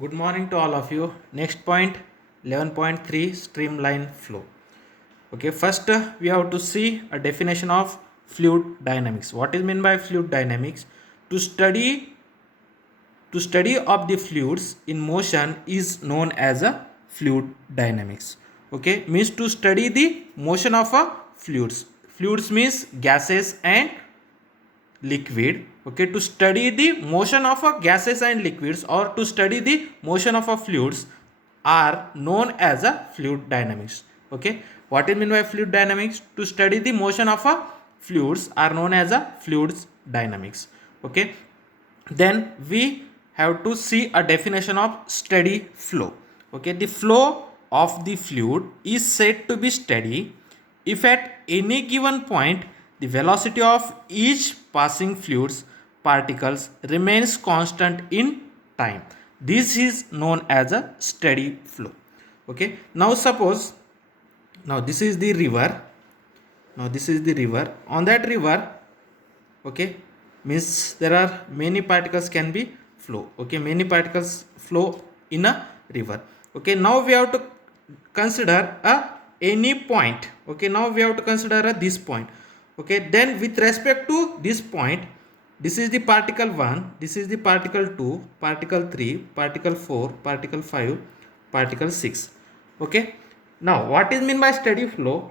Good morning to all of you. Next point 11.3 Streamline Flow. Okay, first we have to see a definition of fluid dynamics. What is meant by fluid dynamics? To study of the fluids in motion is known as a fluid dynamics. Okay, means to study the motion of a fluids. Fluids means gases and liquid. Okay, to study the motion of a gases and liquids or to study the motion of a fluids are known as a fluid dynamics. Okay, what is meant by fluid dynamics? To study the motion of a fluids are known as a fluids dynamics. Okay, then we have to see a definition of steady flow. Okay, the flow of the fluid is said to be steady if at any given point the velocity of each passing fluid's particles remains constant in time. This is known as a steady flow. Okay, now suppose now this is the river. Now this is the river. On that river, okay, means there are many particles can be flow. Okay, many particles flow in a river. Okay, now we have to consider a any point. Okay, now we have to consider this point. Okay, then with respect to this point, this is the particle 1, this is the particle 2, particle 3, particle 4, particle 5, particle 6. Okay, now what is meant by steady flow?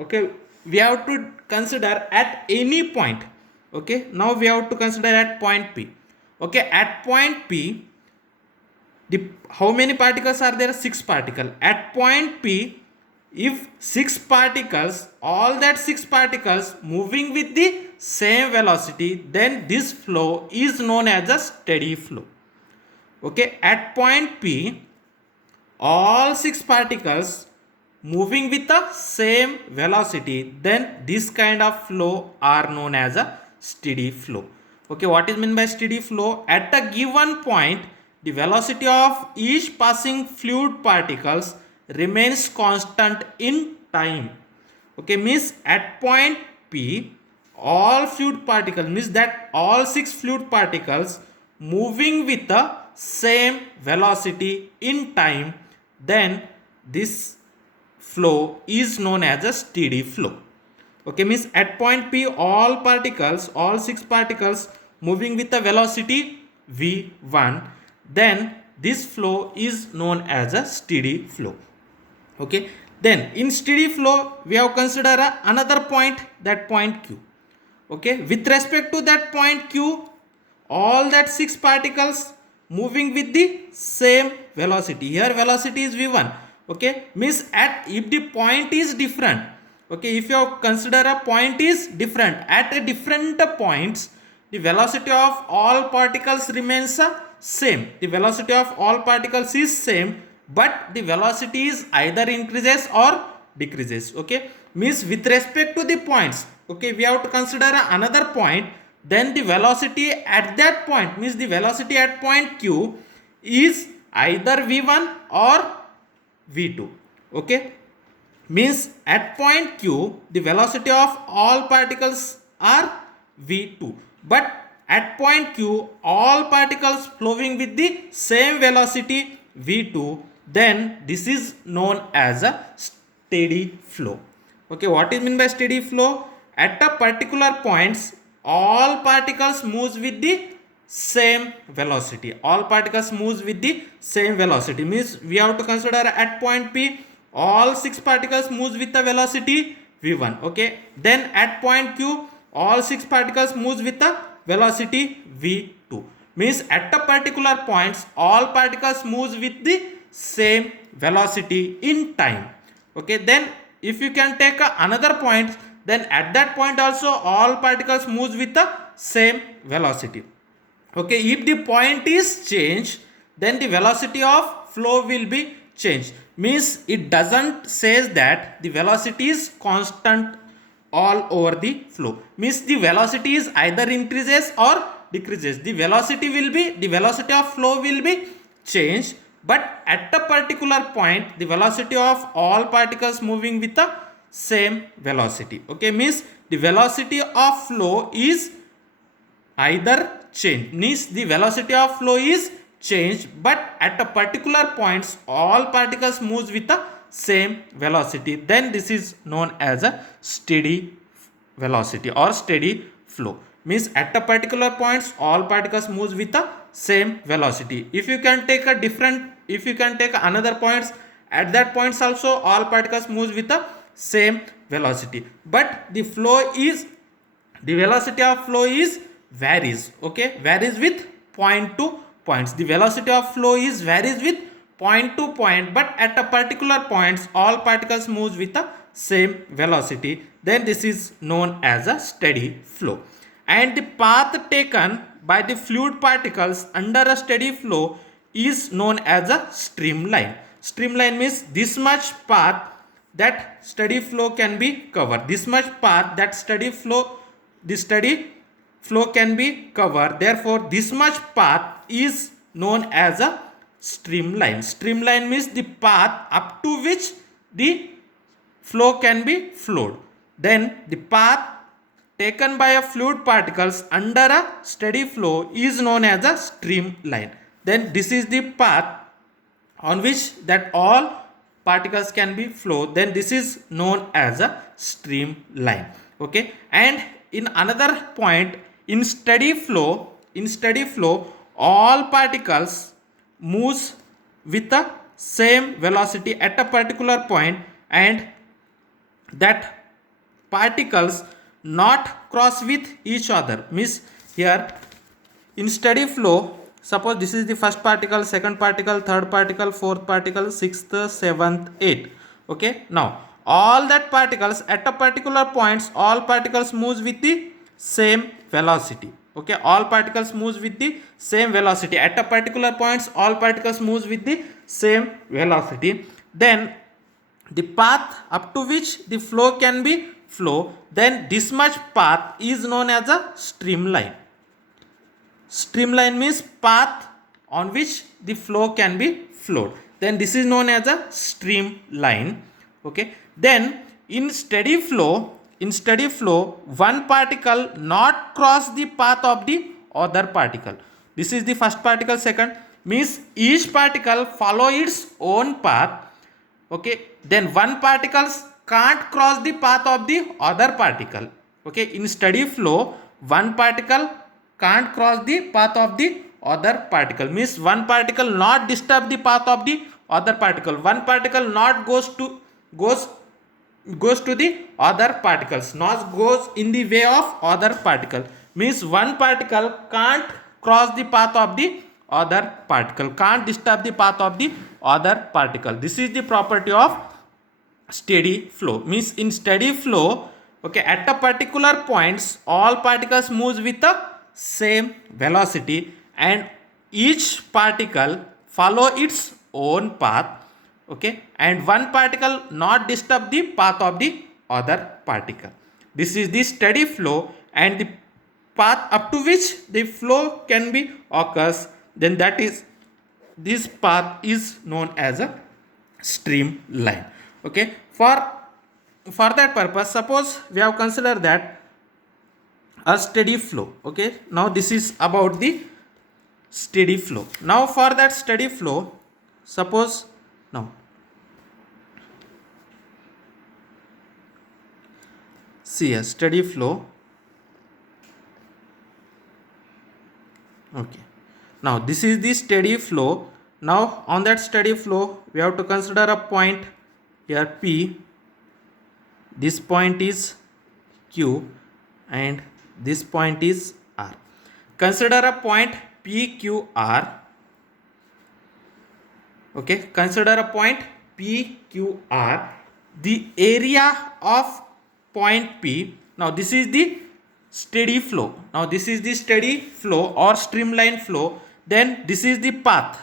Okay, we have to consider at any point. Okay, now we have to consider at point P. Okay, at point P, how many particles are there? 6 particles. At point P, if 6 particles, all that 6 particles moving with the same velocity, then this flow is known as a steady flow. Okay, at point P, all 6 particles moving with the same velocity, then this kind of flow are known as a steady flow. Okay, what is meant by steady flow? At a given point, the velocity of each passing fluid particles remains constant in time. Okay, means at point P, all fluid particles, means that all 6 fluid particles moving with the same velocity in time, then this flow is known as a steady flow. Okay, means at point P, all particles, all 6 particles moving with the velocity v1, then this flow is known as a steady flow. Okay, then in steady flow we have considered another point, that point Q. Okay, with respect to that point Q, all that 6 particles moving with the same velocity. Here velocity is v1. Okay, means at if the point is different. Okay, if you consider a point is different, at a different points, the velocity of all particles remains same. The velocity of all particles is same, but the velocity is either increases or decreases. Okay, means with respect to the points, okay, we have to consider another point, then the velocity at that point, means the velocity at point Q is either v1 or v2. Okay, means at point Q the velocity of all particles are v2, but at point Q all particles flowing with the same velocity v2, then this is known as a steady flow. Okay, what is meant by steady flow? At a particular points, all particles moves with the same velocity. All particles moves with the same velocity, means we have to consider at point P, all 6 particles moves with the velocity v1. Okay, then at point Q, all 6 particles moves with the velocity v2, means at a particular points, all particles moves with the same velocity in time. Okay, then if you can take another point, then at that point also all particles moves with the same velocity. Okay, if the point is changed, then the velocity of flow will be changed, means it doesn't says that the velocity is constant all over the flow, means the velocity is either increases or decreases. The velocity of flow will be changed, but at a particular point the velocity of all particles moving with the same velocity. Okay, means the velocity of flow is either change, means the velocity of flow is change, but at a particular points all particles moves with the same velocity, then this is known as a steady velocity or steady flow. Means at a particular points all particles moves with the same velocity. If you can take another points, at that points also all particles moves with the same velocity, but the velocity of flow is varies, okay, varies with point to points. The velocity of flow is varies with point to point, but at a particular points all particles moves with the same velocity, then this is known as a steady flow. And the path taken by the fluid particles under a steady flow is known as a streamline. Streamline means this much path that steady flow can be covered, this much path that steady flow can be covered, therefore this much path is known as a streamline. Streamline means the path up to which the flow can be flowed. Then the path taken by a fluid particles under a steady flow is known as a streamline. Then this is the path on which that all particles can be flowed, then this is known as a streamline. Okay, and in another point, in steady flow all particles moves with the same velocity at a particular point, and that particles not cross with each other. Means here in steady flow, suppose this is the first particle, second particle, third particle, fourth particle, sixth, seventh, eighth. Okay, now all that particles at a particular points all particles moves with the same velocity. Okay, all particles moves with the same velocity at a particular points all particles moves with the same velocity, then the path up to which the flow can be flow, then this much path is known as a streamline. Streamline means path on which the flow can be flowed, then this is known as a streamline. Okay, then in steady flow one particle not cross the path of the other particle. This is the first particle, second, means each particle follow its own path. Okay, then one particle can't cross the path of the other particle. Okay, in steady flow one particle can't cross the path of the other particle, means one particle not disturb the path of the other particle, one particle not goes to the other particles, not goes in the way of other particle, means one particle can't cross the path of the other particle, can't disturb the path of the other particle. This is the property of steady flow. Means in steady flow, okay, at a particular points all particles moves with the same velocity and each particle follow its own path. Okay, and one particle not disturb the path of the other particle. This is the steady flow, and the path up to which the flow can be occurs, then that is this path is known as a streamline. Okay, for that purpose, suppose we have considered that a steady flow. Okay, now this is about the steady flow. Now for that steady flow, suppose now see a steady flow. Okay, now this is the steady flow. Now on that steady flow we have to consider a point here P, this point is Q, and this point is R. Consider a point PQR. Okay, consider a point PQR. The area of point P, now this is the steady flow. Now this is the steady flow or streamline flow. Then this is the path.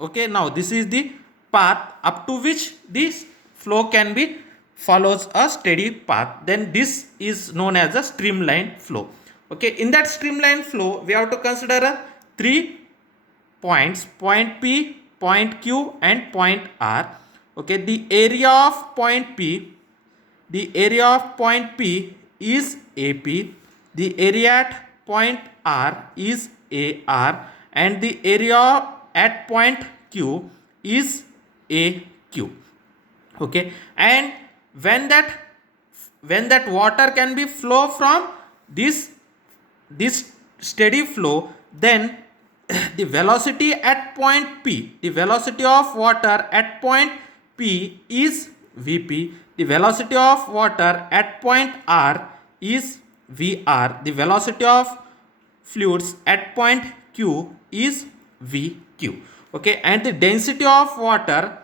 Okay, now this is the path up to which this flow can be follows a steady path. Then this is known as a streamline flow. Okay, in that streamline flow we have to consider 3 points: point P, point Q, and point R. Okay, the area of point P is AP, the area at point R is AR, and the area at point Q is AQ. Okay, and when that water can be flow from this steady flow, then the velocity at point P, the velocity of water at point P is Vp, the velocity of water at point R is Vr, the velocity of fluids at point Q is Vq. Okay, and the density of water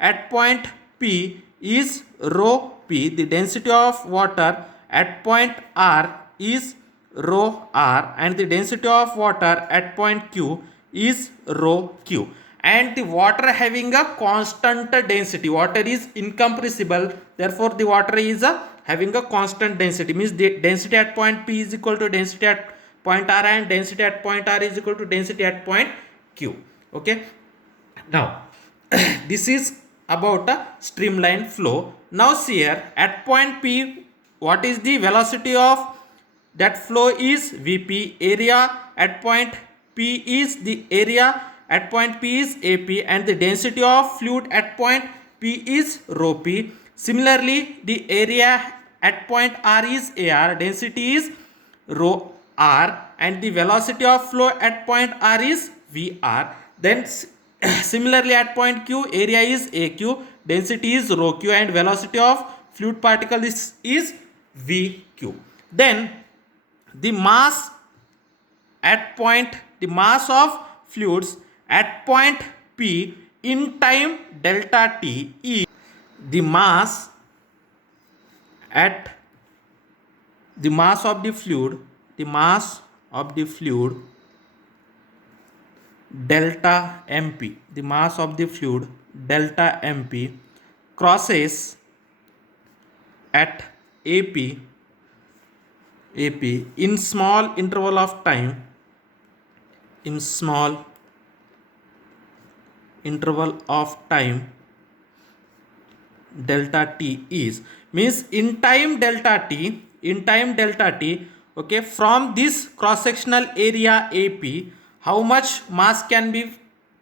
at point P is rho P, the density of water at point R is rho R, and the density of water at point Q is rho Q. And the water having a constant density, water is incompressible, therefore the water is having a constant density, means the density at point P is equal to density at point R, and density at point R is equal to density at point Q. Okay, now this is about a streamline flow. Now see here, at point P, what is the velocity of that flow is Vp, area at point P is the area at point P is AP, and the density of fluid at point P is rho P. Similarly, the area at point R is AR, density is rho R, and the velocity of flow at point R is VR. Then similarly at point Q, area is AQ, density is rho Q, and velocity of fluid particle is VQ. Then the mass of fluids at point P in time delta T is the mass of the fluid delta MP, the mass of the fluid delta MP crosses at AP in small interval of time, delta T is, means in time delta T, okay, from this cross sectional area AP, how much mass can be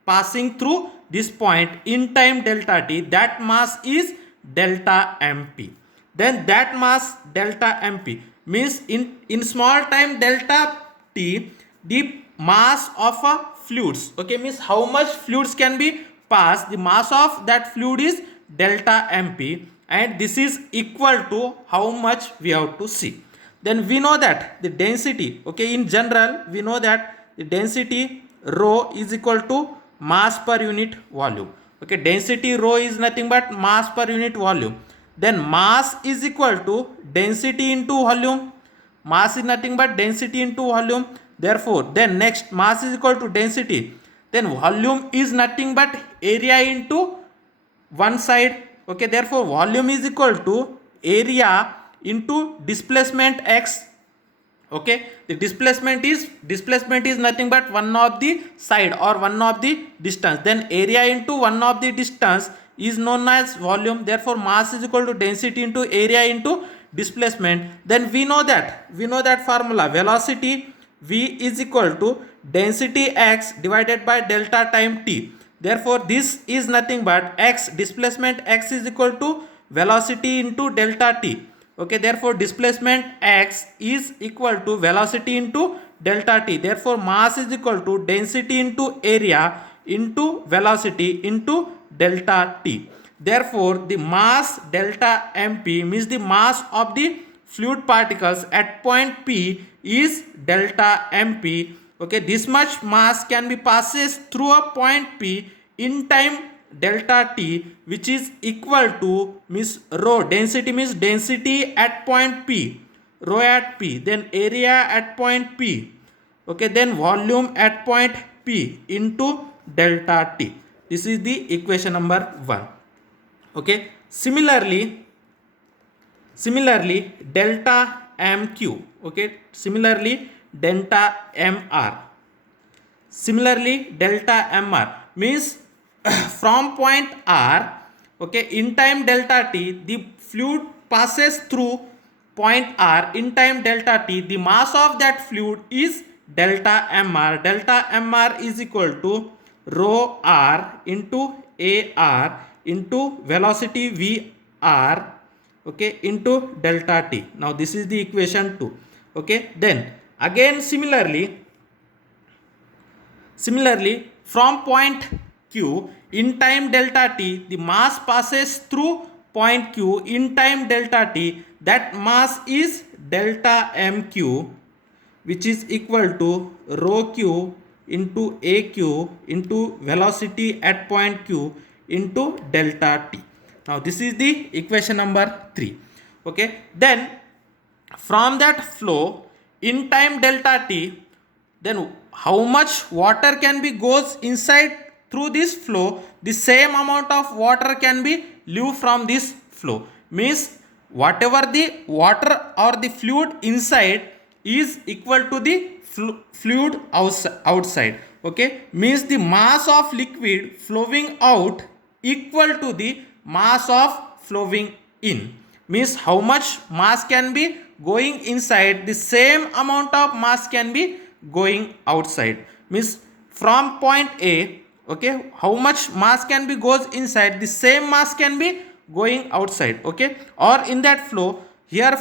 passing through this point in time delta T, that mass is delta MP. Then that mass delta MP means in small time delta T, the mass of a fluids, okay, means how much fluids can be passed, the mass of that fluid is delta MP, and this is equal to how much we have to see. Then we know that the density, okay, in general we know that the density rho is equal to mass per unit volume. Okay, density rho is nothing but mass per unit volume. Then mass is equal to density into volume. Mass is nothing but density into volume. Therefore, then next mass is equal to density. Then volume is nothing but area into one side. Okay, therefore volume is equal to area into displacement x. Okay, the displacement is nothing but one of the side or one of the distance. Then area into one of the distance is known as volume. Therefore mass is equal to density into area into displacement. Then we know that formula, velocity v is equal to density x divided by delta time t. Therefore this is nothing but x, displacement x is equal to velocity into delta t. Okay, therefore displacement x is equal to velocity into delta t. Therefore mass is equal to density into area into velocity into delta t. Therefore the mass delta mp means the mass of the fluid particles at point P is delta mp. Okay, this much mass can be passes through a point P in time delta t, which is equal to means rho, density means density at point P, rho at P, then area at point P, okay, then volume at point P into delta t. This is the equation number 1. Okay, similarly delta mq, okay, similarly delta mr, delta mr means from point R, okay, in time delta t, the fluid passes through point R in time delta t, the mass of that fluid is delta mr. Delta mr is equal to rho r into ar into velocity vr, okay, into delta t. Now this is the equation 2. Okay, then again similarly from point q in time delta t, the mass passes through point q in time delta t. That mass is delta mq, which is equal to rho q into aq into velocity at point q into delta t. Now this is the equation number 3. Okay, then from that flow in time delta t, then how much water can be goes inside through this flow? The same amount of water can be leave from this flow. Means whatever the water or the fluid inside is equal to the fluid outside. Okay, means the mass of liquid flowing out equal to the mass of flowing in. Means how much mass can be going inside, the same amount of mass can be going outside. Means from point A, okay, how much mass can be goes inside, the same mass can be going outside. Okay, or in that flow here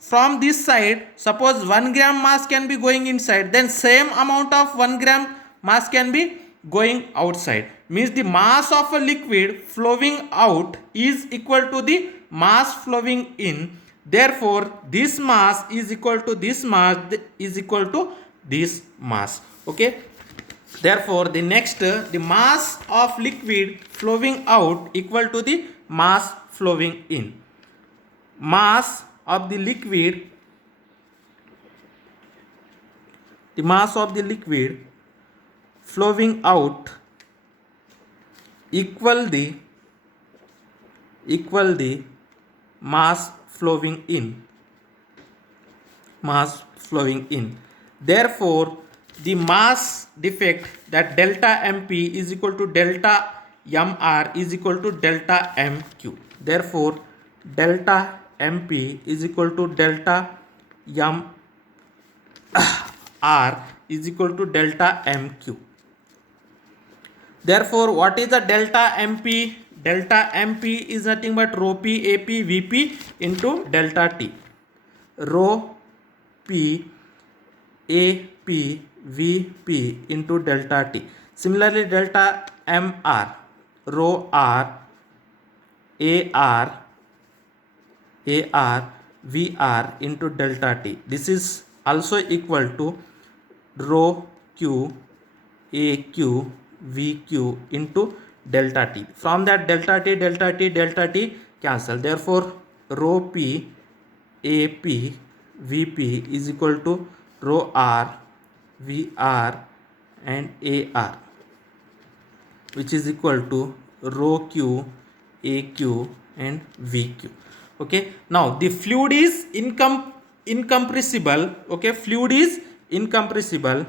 from this side, suppose 1 gram mass can be going inside, then same amount of 1 gram mass can be going outside. Means the mass of a liquid flowing out is equal to the mass flowing in. Therefore this mass is equal to this mass is equal to this mass. Okay, therefore the next the mass of liquid flowing out equal to the mass flowing in. Mass of the liquid, the mass of the liquid flowing out equal the mass flowing in. Mass flowing in. Therefore the mass defect, that delta mp is equal to delta mr is equal to delta mq. Therefore delta mp is equal to delta mr is equal to delta mq. Therefore what is the delta mp? Delta mp is nothing but rho p ap vp into delta t. Rho p ap vp into delta t. Similarly delta mr, rho r ar vr into delta t. This is also equal to rho q aq vq into delta t. From that delta t cancel. Therefore rho p ap vp is equal to rho r vr and ar, which is equal to rho q aq and vq. Okay, now the fluid is incompressible. Okay, fluid is incompressible.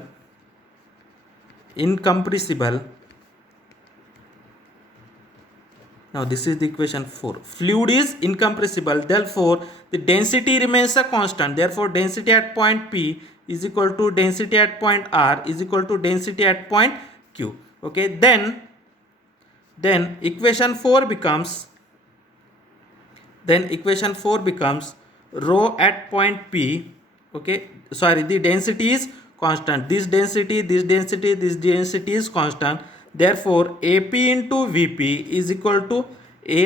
Now this is the equation 4. Fluid is incompressible, therefore the density remains a constant. Therefore density at point P is equal to density at point R is equal to density at point Q. Okay, then equation 4 becomes rho at point P. Okay, sorry, the density is constant. This density is constant. Therefore ap into vp is equal to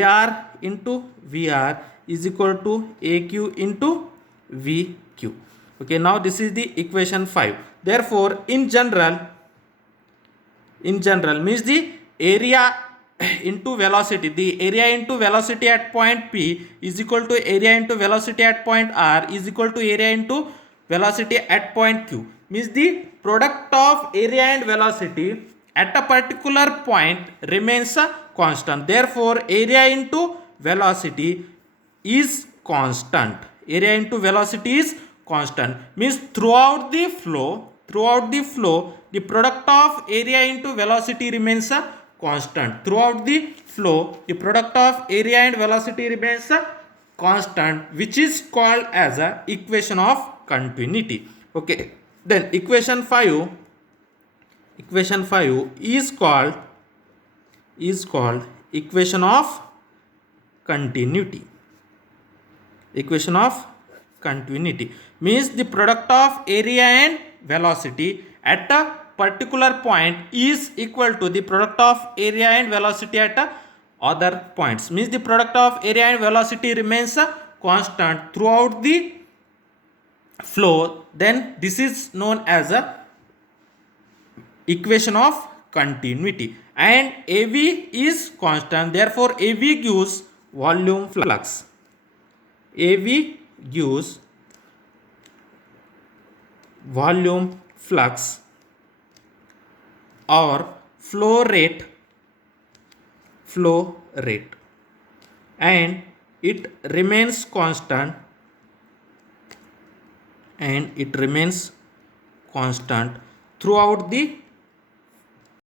ar into vr is equal to aq into vq. Okay, now this is the equation 5. Therefore in general means the area into velocity, the area into velocity at point P is equal to area into velocity at point R is equal to area into velocity at point Q. Means the product of area and velocity at a particular point remains a constant. Therefore area into velocity is constant. Area into velocity is constant. Means throughout the flow the product of area into velocity remains a constant. Throughout the flow the product of area and velocity remains a constant, which is called as a equation of continuity. Okay, Then equation 5 is called equation of continuity. Equation of continuity means the product of area and velocity at a particular point is equal to the product of area and velocity at other points. Means the product of area and velocity remains constant throughout the flow. Then this is known as a equation of continuity, and AV is constant, therefore AV gives volume flux. AV gives volume flux or flow rate, and it remains constant, throughout the